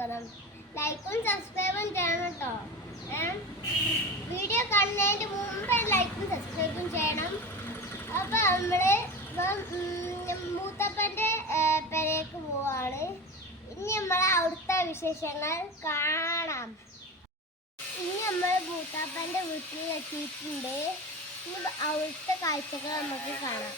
സ്വാഗതം. ലൈക്കും സബ്സ്ക്രൈബും ചെയ്യണം കേട്ടോ. വീഡിയോ കാണുന്നതിന് മുമ്പ് ലൈക്കും സബ്സ്ക്രൈബും ചെയ്യണം. അപ്പോൾ നമ്മൾ മൂത്തപ്പൻ്റെ പെരേക്ക് പോവാണ്. ഇനി നമ്മൾ അവിടുത്തെ വിശേഷങ്ങൾ കാണാം. ഇനി നമ്മൾ മൂത്താപ്പൻ്റെ വീട്ടിൽ എത്തിയിട്ടുണ്ട്. ഇനി അവിടുത്തെ കാഴ്ചകൾ നമുക്ക് കാണാം.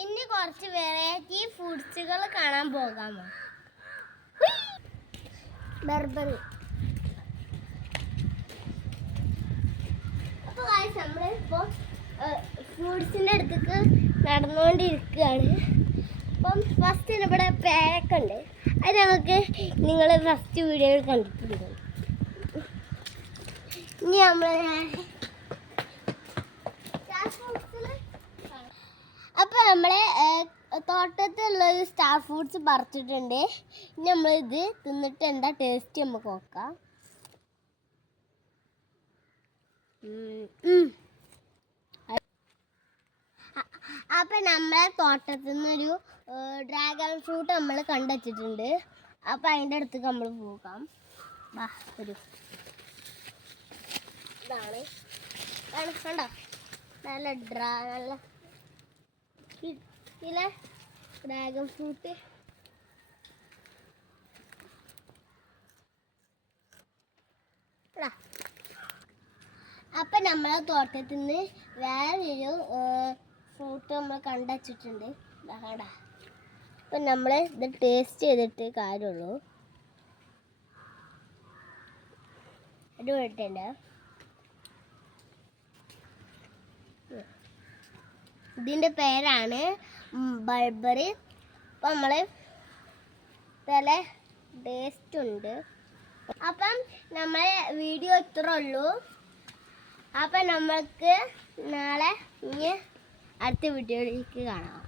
ഇനി കുറച്ച് വെറൈറ്റി ഫുഡ്സുകൾ കാണാൻ പോകാമോ? ബർബർ. അപ്പോൾ നമ്മളിപ്പോൾ ഫ്രൂട്ട്സിൻ്റെ അടുത്തേക്ക് നടന്നുകൊണ്ടിരിക്കുകയാണ്. അപ്പം ഫസ്റ്റ് ഇവിടെ പേരക്ക ഉണ്ട്. അത് നമുക്ക് നിങ്ങൾ ഫസ്റ്റ് വീഡിയോയിൽ കണ്ടിട്ടുണ്ട്. ഇനി നമ്മൾ അപ്പോൾ നമ്മളെ തോട്ടത്തിലുള്ള ഒരു സ്റ്റാർ ഫ്രൂട്ട്സ് പറിച്ചിട്ടുണ്ട്. ഇനി നമ്മളിത് തിന്നിട്ട് എന്താ ടേസ്റ്റ് നമുക്ക് നോക്കാം. അപ്പം നമ്മളെ തോട്ടത്തിൽ നിന്നൊരു ഡ്രാഗൺ ഫ്രൂട്ട് നമ്മൾ കണ്ടുവച്ചിട്ടുണ്ട്. അപ്പം അതിൻ്റെ അടുത്തേക്ക് നമ്മൾ പോകാം. ഒരു ഇതാണ് കണ്ടോ, നല്ല നല്ല ഡ്രാഗൺ ഫ്രൂട്ട്. അപ്പം നമ്മളെ തോട്ടത്തിൽ നിന്ന് വേറൊരു ഫ്രൂട്ട് നമ്മൾ കണ്ടുവച്ചിട്ടുണ്ട്. അപ്പം നമ്മൾ ഇത് ടേസ്റ്റ് ചെയ്തിട്ട് കാര്യമുള്ളൂ. ഇത് വേണ്ടിട്ടുണ്ട്. ഇതിൻ്റെ പേരാണ് ബൾബറി. അപ്പം നമ്മൾ നല്ല ടേസ്റ്റ് ഉണ്ട്. അപ്പം നമ്മളെ വീഡിയോ ഇത്ര ഉള്ളൂ. അപ്പം നമ്മൾക്ക് നാളെ ഇനി അടുത്ത വീഡിയോയിലേക്ക് കാണാം.